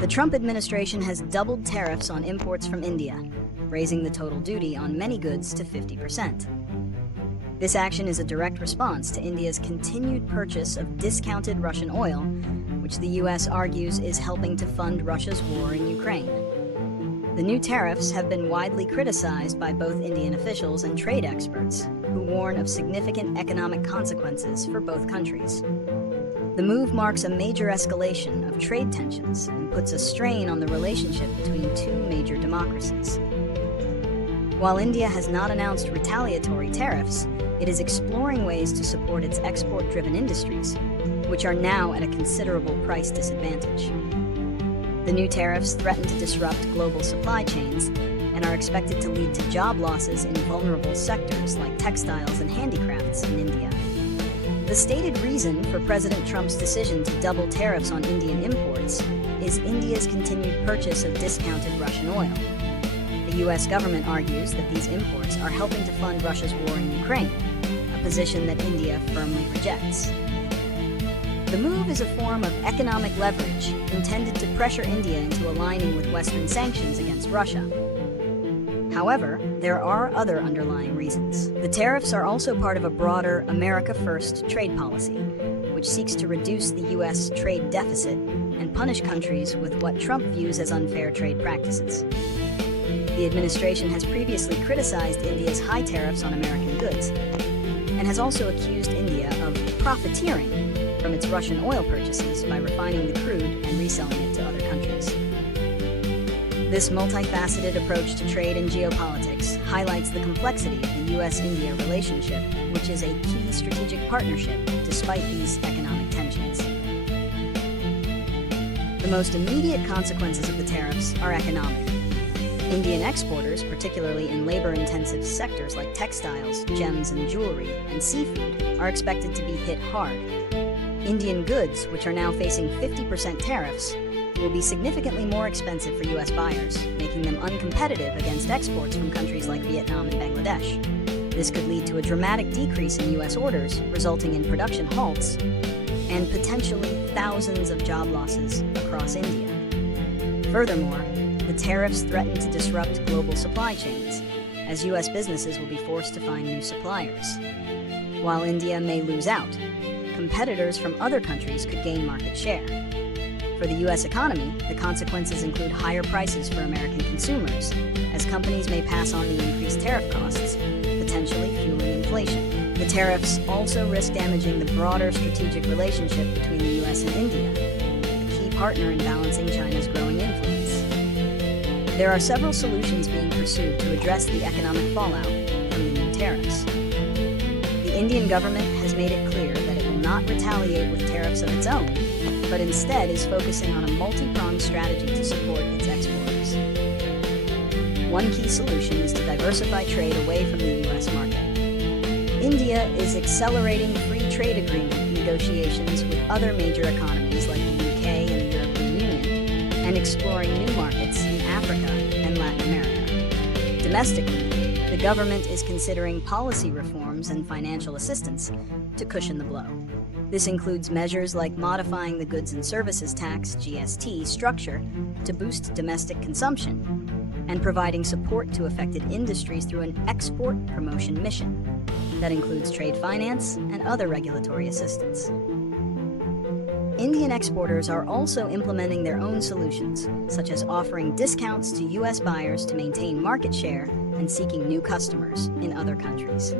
The Trump administration has doubled tariffs on imports from India, raising the total duty on many goods to 50%. This action is a direct response to India's continued purchase of discounted Russian oil, which the U.S. argues is helping to fund Russia's war in Ukraine. The new tariffs have been widely criticized by both Indian officials and trade experts, who warn of significant economic consequences for both countries. The move marks a major escalation of trade tensions and puts a strain on the relationship between two major democracies. While India has not announced retaliatory tariffs, it is exploring ways to support its export-driven industries, which are now at a considerable price disadvantage. The new tariffs threaten to disrupt global supply chains and are expected to lead to job losses in vulnerable sectors like textiles and handicrafts in India. The stated reason for President Trump's decision to double tariffs on Indian imports is India's continued purchase of discounted Russian oil. The U.S. government argues that these imports are helping to fund Russia's war in Ukraine, a position that India firmly rejects. The move is a form of economic leverage intended to pressure India into aligning with Western sanctions against Russia. However, there are other underlying reasons. The tariffs are also part of a broader America First trade policy, which seeks to reduce the U.S. trade deficit and punish countries with what Trump views as unfair trade practices. The administration has previously criticized India's high tariffs on American goods and has also accused India of profiteering from its Russian oil purchases by refining the crude and reselling it to other countries. This multifaceted approach to trade and geopolitics highlights the complexity of the U.S.-India relationship, which is a key strategic partnership despite these economic tensions. The most immediate consequences of the tariffs are economic. Indian exporters, particularly in labor-intensive sectors like textiles, gems and jewelry, and seafood, are expected to be hit hard. Indian goods, which are now facing 50% tariffs, will be significantly more expensive for U.S. buyers, making them uncompetitive against exports from countries like Vietnam and Bangladesh. This could lead to a dramatic decrease in U.S. orders, resulting in production halts and potentially thousands of job losses across India. Furthermore, the tariffs threaten to disrupt global supply chains, as U.S. businesses will be forced to find new suppliers. While India may lose out, competitors from other countries could gain market share. For the U.S. economy, the consequences include higher prices for American consumers, as companies may pass on the increased tariff costs, potentially fueling inflation. The tariffs also risk damaging the broader strategic relationship between the U.S. and India, a key partner in balancing China's growing influence. There are several solutions being pursued to address the economic fallout from the new tariffs. The Indian government has made it clear that it will not retaliate with tariffs of its own, but instead is focusing on a multi-pronged strategy to support its exporters. One key solution is to diversify trade away from the U.S. market. India is accelerating free trade agreement negotiations with other major economies like the UK and the European Union, and exploring new markets in Africa and Latin America. Domestically, the government is considering policy reforms and financial assistance to cushion the blow. This includes measures like modifying the Goods and Services Tax (GST) structure to boost domestic consumption and providing support to affected industries through an export promotion mission that includes trade finance and other regulatory assistance. Indian exporters are also implementing their own solutions, such as offering discounts to U.S. buyers to maintain market share and seeking new customers in other countries.